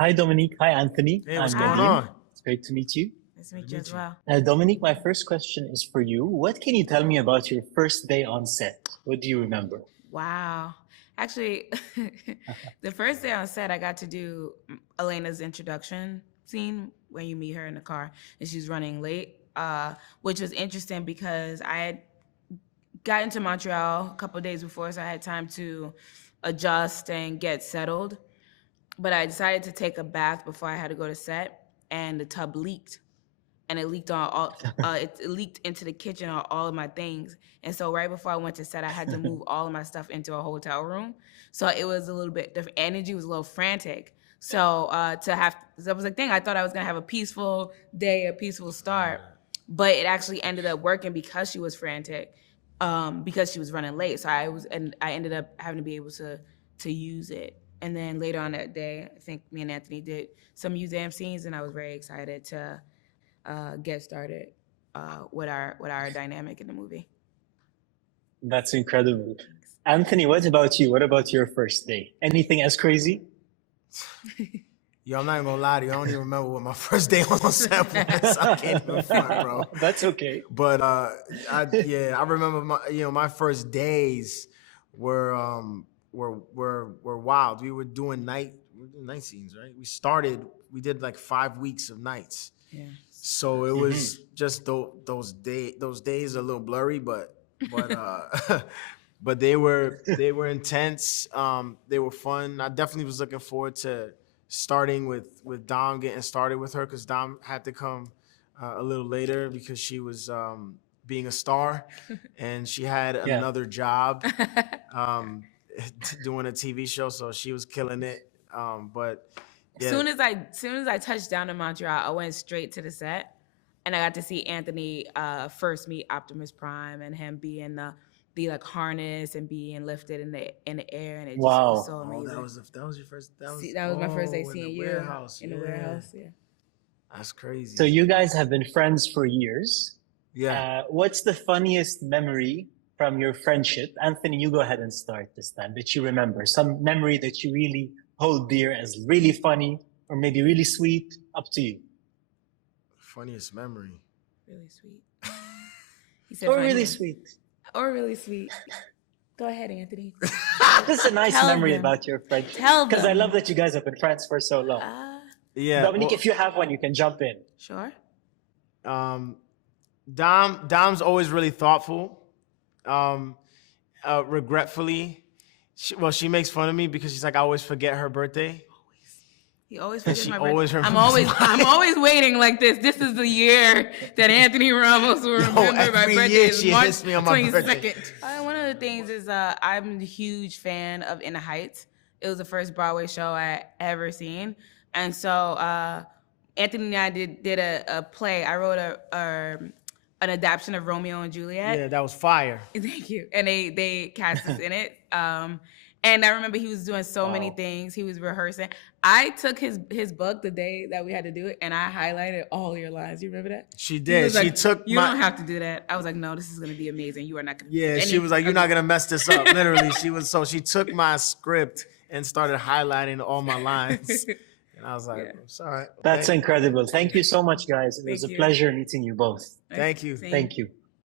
Hi, Dominique. Hi, Anthony. Hey, what's I'm going Nadeem. on? It's great to meet you. Nice to meet you as well. Dominique, my first question is for you. What can you tell me about your first day on set? What do you remember? Wow. Actually, the first day on set, I got to do Elena's introduction scene when you meet her in the car and she's running late, which was interesting because I had gotten to Montreal a couple of days before, so I had time to adjust and get settled. But I decided to take a bath before I had to go to set, and the tub leaked. And it leaked on it leaked into the kitchen on all of my things. And so right before I went to set, I had to move all of my stuff into a hotel room. So it was a little bit, the energy was a little frantic. So that was the thing. I thought I was gonna have a peaceful day, a peaceful start, but it actually ended up working because she was frantic, because she was running late. So I ended up having to be able to use it. And then later on that day, I think me and Anthony did some museum scenes, and I was very excited to get started with our dynamic in the movie. That's incredible. Anthony, what about you? What about your first day? Anything as crazy? Yo, I'm not even gonna lie to you. I don't even remember what my first day on set was. I can't even front, bro. That's okay. But I remember my first days were wild. We were doing night scenes, right? We did like 5 weeks of nights. Yeah. So it was just those days are a little blurry, but but they were intense. They were fun. I definitely was looking forward to starting with Dom, getting started with her, because Dom had to come a little later because she was being a star and she had another job doing a TV show, so she was killing it. But yeah. Soon as I touched down in Montreal, I went straight to the set, and I got to see Anthony first meet Optimus Prime and him be in the like harness and being lifted in the air, and it just was so amazing. That was your first. That was my first day seeing you in the warehouse. Yeah, that's crazy. So you guys have been friends for years. Yeah. What's the funniest memory from your friendship? Anthony, you go ahead and start this time. That you remember, some memory that you really hold dear as really funny or maybe really sweet. Up to you. Funniest memory. Really sweet. He said Or really sweet. Or really sweet. Go ahead, Anthony. This is a nice memory about your friendship. Tell them. Because I love that you guys have been friends for so long. Yeah. Dominique, if you have one, you can jump in. Sure. Dom's always really thoughtful. Regretfully, she makes fun of me because she's like, I always forget her birthday. He always forgets my birthday. Always I'm always waiting like this. This is the year that Anthony Ramos will remember my birthday. Is March hits me on my 22nd. One of the things is I'm a huge fan of In the Heights. It was the first Broadway show I ever seen, and so Anthony and I did a play. I wrote an adaptation of Romeo and Juliet. Yeah, that was fire. Thank you. And they cast us in it. And I remember he was doing so many things. He was rehearsing. I took his book the day that we had to do it, and I highlighted all your lines. You remember that? She did. She took. You don't have to do that. I was like, no, this is gonna be amazing. You are not gonna. Yeah, she was like, you're not gonna mess this up. Literally, she took my script and started highlighting all my lines. And I was like, I'm sorry. That's incredible. Thank you so much, guys. It was a pleasure meeting you both. Thank you. Thank you.